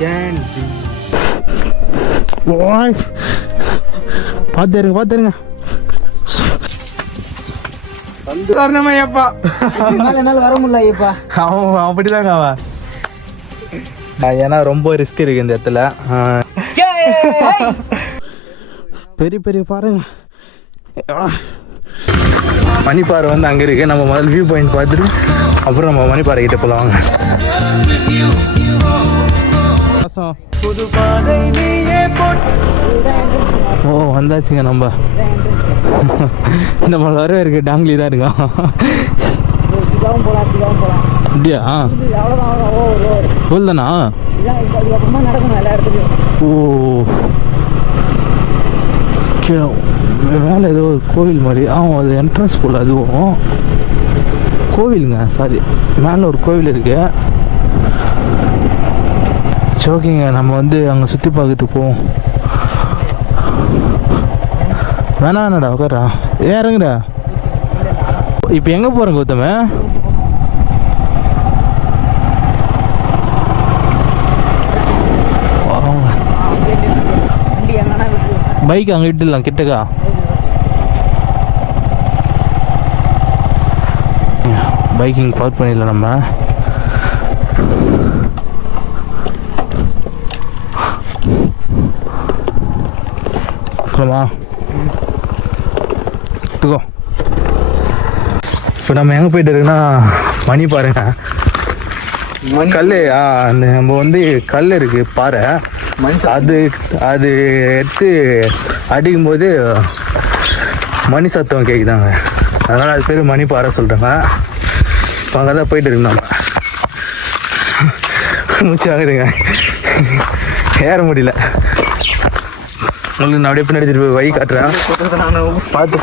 Candy. ஓய் பார்த்துருங்க ஐயப்பா என்னால வர முடியல ஐயப்பா. அவன் அப்படிதாங்க அவன். ஏன்னா ரொம்ப ரிஸ்க் இருக்கு இந்த இடத்துல. பெரிய பாருங்க மணிப்பாறை வந்து அங்கே இருக்கு. நம்ம முதல்ல வியூ பாயிண்ட் பார்த்துட்டு அப்புறம் நம்ம மணிப்பாறை கிட்ட போகலாம் வாங்க. ஓ வந்தாச்சுங்க நம்ம. நம்ம வர இருக்கு டாங்லி தான் இருக்கோம். அப்படியா சொல்லுதானா? ஓ மேலே ஏதோ ஒரு கோவில் மாதிரி. அது என்ட்ரன்ஸ் போல். அதுவும் கோவிலுங்க, சாரி, மேலே ஒரு கோவில் இருக்கு. ஓகேங்க, நம்ம வந்து அங்கே சுற்றி பார்க்கறதுக்கு போவோம். வேணாடா உட்காரா. ஏன் இறங்குடா. இப்போ எங்கே போகிறேன் கௌதம? பைக் அங்கே விட்டுடலாம் கிட்டக்கா. பைக்கிங் பார்க் பண்ணிடலாம் நம்ம. இப்போ நம்ம எங்கே போயிட்டு இருக்குன்னா மணி பாருங்க. கல் அந்த நம்ம வந்து கல் இருக்கு பாறை. அது எடுத்து அடிக்கும்போது மணி சத்தம் கேட்குதாங்க. அதனால் அது பேர் மணி பாறை சொல்கிறாங்க. இப்போ அங்கே தான் போயிட்டு இருக்கு நம்ம. மூச்சு ஆகுதுங்க, ஏற முடியல. உங்களுக்கு நான் அப்படியே பின்னாடி போய் வழி காட்டுறேன்.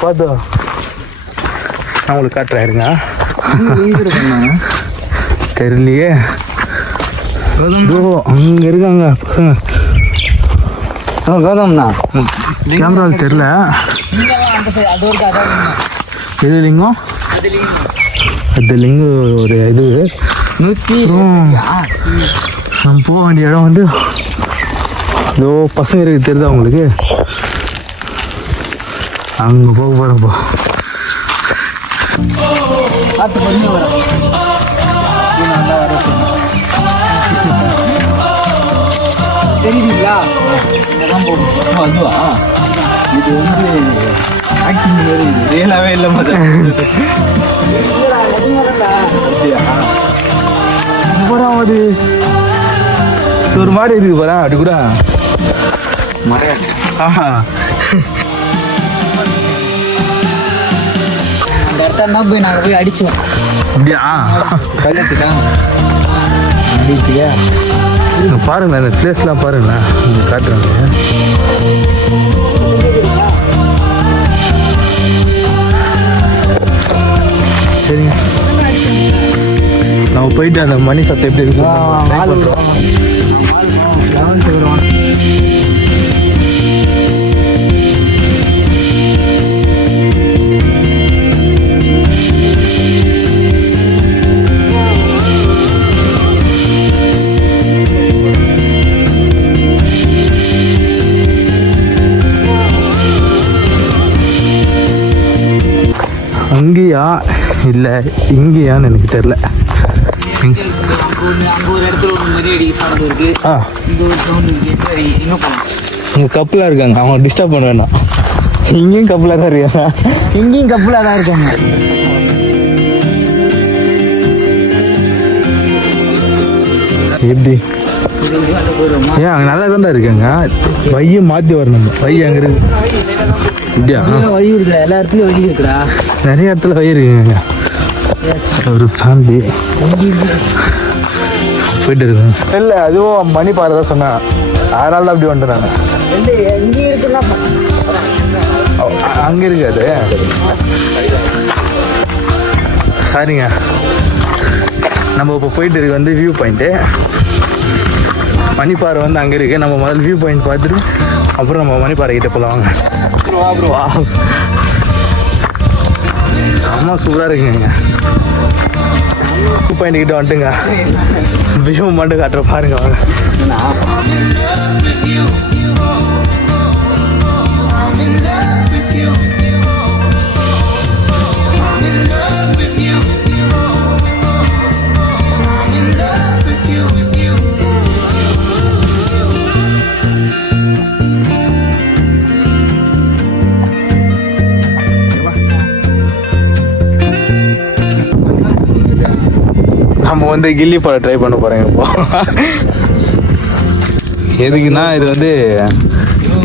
பார்த்து நான் உங்களுக்கு காட்டுறேன் இருங்க. தெரியலையே. அங்கே இருக்காங்க பசங்க. கௌதம்ண்ணா கேமராவில் தெரியல. எது லிங்கம்? அது லிங்கம் ஒரு இது 100. நம்ம போக வேண்டிய இடம் வந்து இதோ பசங்க இருக்கு, தெரியுதா உங்களுக்கு? அங்கே போக போகிறப்போ தெரியுதுங்களா? அதுவா இது வந்து ஆக்டிங் ரியலாகவே இல்லை மாதிரி. அது ஒரு மாதிரி இருக்கு பாரு. அப்படி கூட அந்த இடத்துல தான் போய் நாங்கள் போய் அடித்தோம். அப்படியா? கல்யாணத்துக்காக அடிச்சியா? பாருங்களேன், இந்த பிளேஸ்லாம் பாருங்களேன், காட்டுறாங்க. சரிங்க, நம்ம போயிட்டு அந்த மணி சத்தம் எப்படி இருக்கு சொல்லுங்க. அங்கேயா இல்லை இங்கேயான்னு எனக்கு தெரில. உங்கள் கப்பலாக இருக்காங்க, அவங்க டிஸ்டர்ப் பண்ண வேண்டாம். இங்கேயும் கப்பலாக தான் இருக்காங்க. இங்கேயும் கப்பலாக தான் இருக்காங்க. எப்படி ஏன் அங்கே நல்லா தான்டா இருக்காங்க. வையும் மாற்றி வரணும். வை அங்கே இருக்கு. இப்படியா? வழி இருக்குடா, எல்லா இடத்துலையும் வழி இருக்குடா. நிறைய இடத்துல வை இருக்குங்க. ஒரு ஃபேமிலி போயிட்டு இருக்குங்க. இல்லை, அதுவும் மணி பாறை தான் சொன்னேன். அதனால தான் அப்படி வந்துட்டேன் நான். இங்கேயும் இருக்குன்னா அங்கே இருக்காது. சரிங்க, நம்ம இப்போ போயிட்டு இருக்கு வந்து வியூ பாயிண்ட்டு. மணிப்பாறை வந்து அங்கே இருக்குது. நம்ம முதல்ல வியூ பாயிண்ட் பார்த்துட்டு அப்புறம் நம்ம மணிப்பாறை கிட்ட போகலாம் வாங்க. செம்ம சூப்பராக இருக்குங்க. வியூ பாயிண்ட் கிட்ட வந்துட்டுங்க. வியூ மட்டும் காட்டுற பாருங்க வாங்க. நம்ம வந்து கில்லி பழம் ட்ரை பண்ண போகிறேங்க இப்போ. எதுக்குன்னா இது வந்து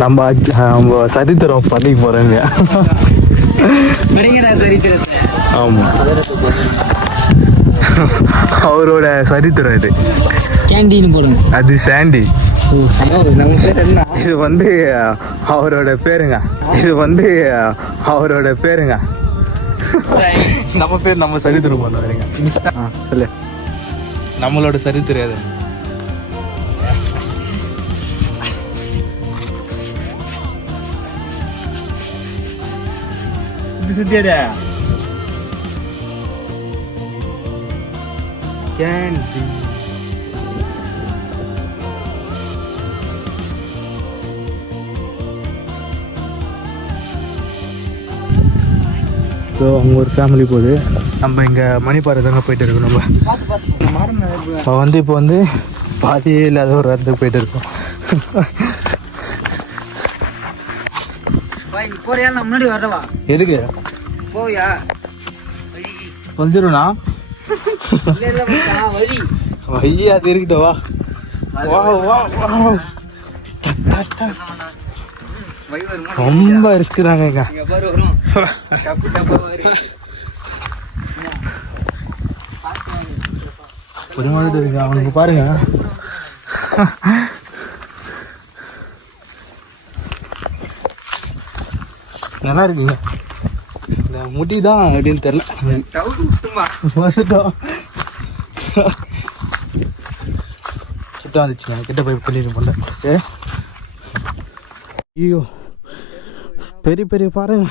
நம்ம சரித்திரம் பண்ணிக்க போகிறேங்க. ஆமாம், அவரோட சரித்திரம் இது. கேண்டீன் போடுங்க. அது சாண்டி. இது வந்து அவரோட பேருங்க. இது வந்து அவரோட பேருங்க. நம்ம பேர் நம்ம சரித்திரம் பண்ண வரீங்க. சொல்லு, நம்மளோட சரித்திரம் அது. சுத்தி சுத்தியாடா கேண்டி. ஸோ அவங்க ஒரு ஃபேமிலி போகுது. நம்ம இங்கே மணிப்பாறை தாங்க போயிட்டு இருக்கோம். நம்ம வந்து இப்போ வந்து பாதியே இல்லாத ஒரு இடத்துக்கு போயிட்டு இருக்கோம். முன்னாடி வரவா? எதுக்கு போயா? வந்துடும்ண்ணா. வழி அது இருக்கட்டும். வா வா வா. ரொம்ப ரிஸ்க்குறாங்க இங்க. ஒரு மாதிரி இருக்கு அவனுக்கு பாருங்க. நல்லா இருக்குங்க. இந்த முடி தான் அப்படின்னு தெரியல. கிட்ட வந்துச்சு, கிட்ட போய் பண்ணிட்டு போட்டேன். ஐயோ, பெரிய பெரிய பாருங்க.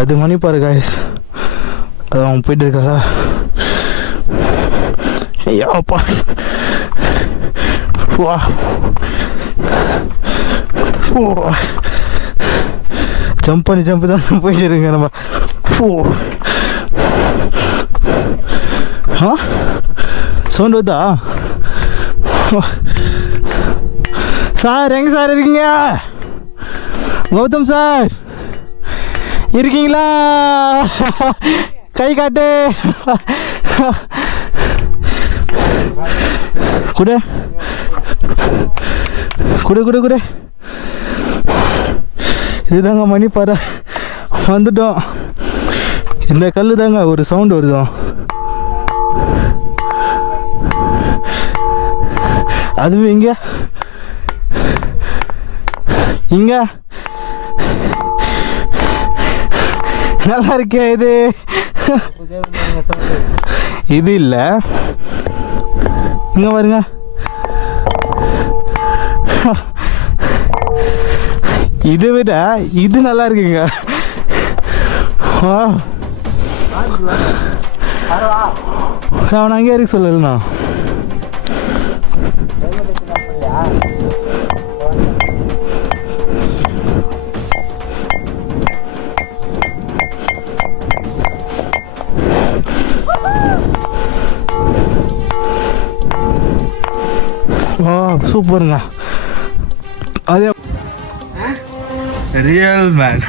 அது மணிப்பாரு காய்ஸ். அது அவன் போயிட்டு இருக்காளா? ஐயாப்பா, வா ஜம்ப் பண்ணி ஜம்ப் தான் போயிட்டு இருங்க நம்ம. சவுண்ட் வருதா? சார் எங்க சார் இருக்கீங்க? கௌதம் சார் இருக்கீங்களா? கை காட்டு. குடு குடு குடு குடு. இதுதாங்க மணிப்பாறை. வந்துட்டோம். இந்த கல் தாங்க ஒரு சவுண்ட் வருதோ. அதுவும் இங்க இங்க நல்லா இருக்கே. இது இது இல்ல, இங்க பாருங்க. இதை விட இது நல்லா இருக்குங்க. அவன் அங்கே இருக்கு சொல்லலண்ணா. சூப்பருங்க. அதே ரியல் மேன்.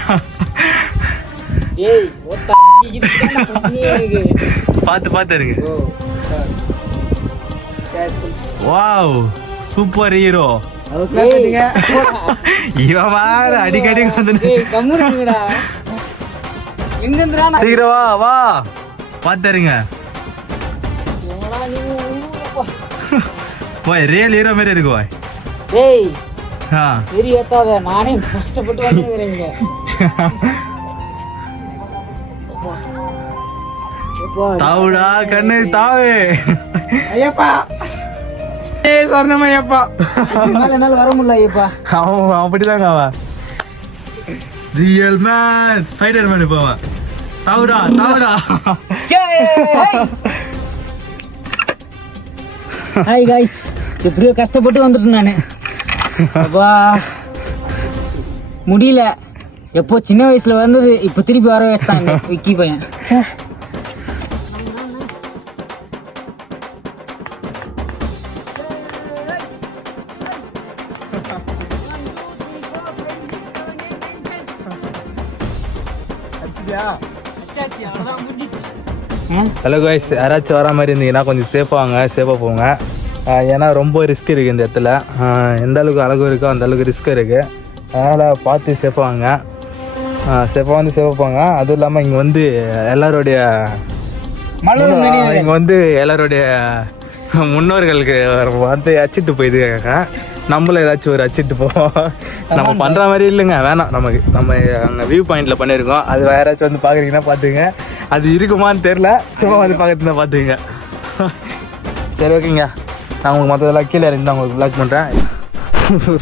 பார்த்து பார்த்து இருங்க. Wow, super hero. இவன் வேற அடிக்கடி வந்து சீக்கிரம் வா வா. பார்த்துருங்க. போய் ரியல் ஹீரோ மாதிரி இருக்கு. போய் ஏய், பெரிய ஏத்தாத. நானே கஷ்டப்பட்டு வந்துக்கிறேங்க. தாவுடா கண்ணு தாவு. ஐயப்பா சொன்னமையப்பா என்னால வர முடியல ஐயப்பா. அவன் அப்படிதாங்க அவன் ரியல் மேன் ஸ்பைடர் மேன் இப்போ அவன் தாவுடா ஹாய் காய்ஸ், எப்படியோ கஷ்டப்பட்டு வந்துட்டேன் நான். அப்பா முடியல. எப்போ சின்ன வயசுல வந்தது இப்போ திருப்பி வர வச்சுட்டாங்க விக்கி பையன். ச்சே. ஹலோ காய்ஸ், யாராச்சும் வர மாதிரி இருந்தீங்கன்னா கொஞ்சம் சேஃபாக போங்க. ஏன்னா ரொம்ப ரிஸ்க் இருக்குது இந்த இடத்துல. எந்த அளவுக்கு அழகு இருக்கோ அந்த அளவுக்கு ரிஸ்க் இருக்குது. அதனால் பார்த்து சேஃபாக வாங்க. சேஃபாக போங்க. அதுவும் இல்லாமல் இங்கே வந்து எல்லாருடைய முன்னோர்களுக்கு வந்து அச்சிட்டு போயிருக்காங்க. நம்மளும் ஏதாச்சும் ஒரு அச்சிட்டு போவோம். நம்ம பண்ணுற மாதிரி இல்லைங்க, வேணாம். நம்ம அங்கே வியூ பாயிண்டில் பண்ணியிருக்கோம். அது யாராச்சும் வந்து பார்க்குறீங்கன்னா பார்த்துங்க. அது இருக்குமான்னு தெரில, சும்மா வந்து பார்க்குறதுனா பார்த்துங்க. சரி ஓகேங்க, நான் உங்களுக்கு மற்றதெல்லாம் கீழே இருந்து தான் உங்களுக்கு விளாக் பண்ணுறேன்.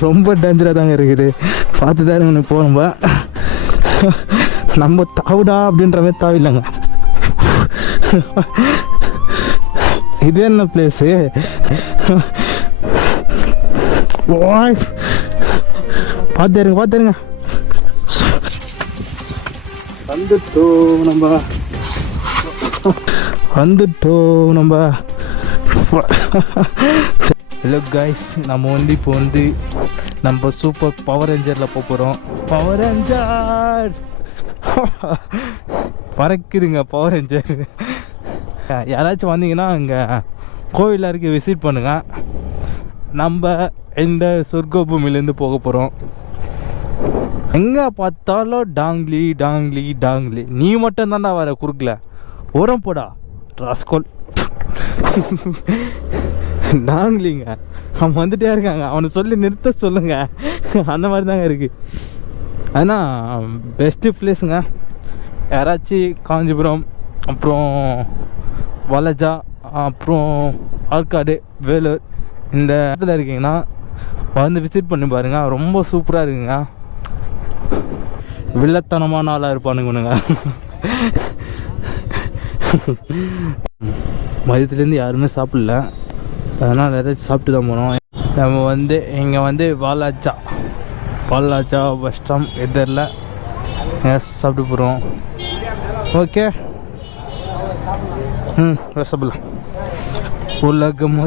ரொம்ப டேஞ்சராக தாங்க இருக்குது, பார்த்து தான் எனக்கு போகணும்பா. நம்ம தாவுடா அப்படின்ற மாதிரி தாவில்லைங்க. இது என்ன பிளேஸு? பார்த்துருங்க வந்துட்டோம் நம்ம. ஹலோ காய்ஸ், நம்ம வந்து இப்போ வந்து நம்ம சூப்பர் பவர் ரேஞ்சரில் போகிறோம். பவர் ரேஞ்சர் பறக்குதுங்க பவர் ரேஞ்சர். யாராச்சும் வந்தீங்கன்னா இங்கே கோவிலில் இருக்க விசிட் பண்ணுங்கள். நம்ம இந்த சொர்க்க பூமியிலேருந்து போக போகிறோம். எங்கே பார்த்தாலும் டாங்லி. நீ மட்டும் தான்டா வர குறுக்கல, உரம் போடா ராஸ்கோல். டாங்லிங்க அவன் வந்துட்டே இருக்காங்க, அவனை சொல்லி நிறுத்த சொல்லுங்க. அந்த மாதிரி தாங்க இருக்குது. ஆனால் பெஸ்ட்டு பிளேஸுங்க. யாராச்சும் காஞ்சிபுரம், அப்புறம் வலஜா, அப்புறம் ஆற்காடு, வேலூர் இந்த இடத்துல இருக்கீங்கன்னா வந்து விசிட் பண்ணி பாருங்கள். ரொம்ப சூப்பராக இருக்குங்க. வில்லத்தனமான ஆளாக இருப்பானுங்க. மதியத்துலேருந்து யாருமே சாப்பிடல, அதனால் ஏதாச்சும் சாப்பிட்டு தான் போனோம். நம்ம வந்து இங்கே வந்து வாலாஜா பஸ் ஸ்டாண்ட் எதிரில் சாப்பிட்டு போகிறோம். ஓகே, சாப்பிடலாம். உலகம்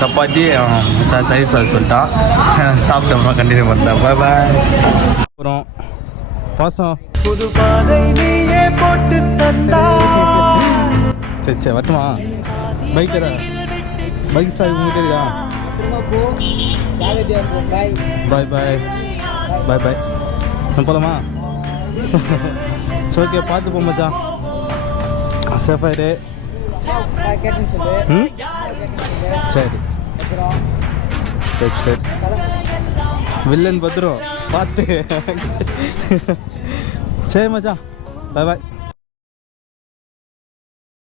சப்பாத்தி தயிர் சாதம் சொல்லிட்டான். சாப்பிட்டோம்னா கண்டினியூ பண்ணுறேன். பாய் பாய். அப்புறம் பாசம் புது பாதை நீயே போட்டு தந்தா. சரி வரட்டுமா? பைக் சாவி உங்ககிட்ட இருக்கா? பாய் போலாமா? ஓகே, பார்த்து போ மச்சான். சேஃபாயிரு. சரி வில்லன் பத்திரம் பார்த்து. சரி மச்சான், பாய்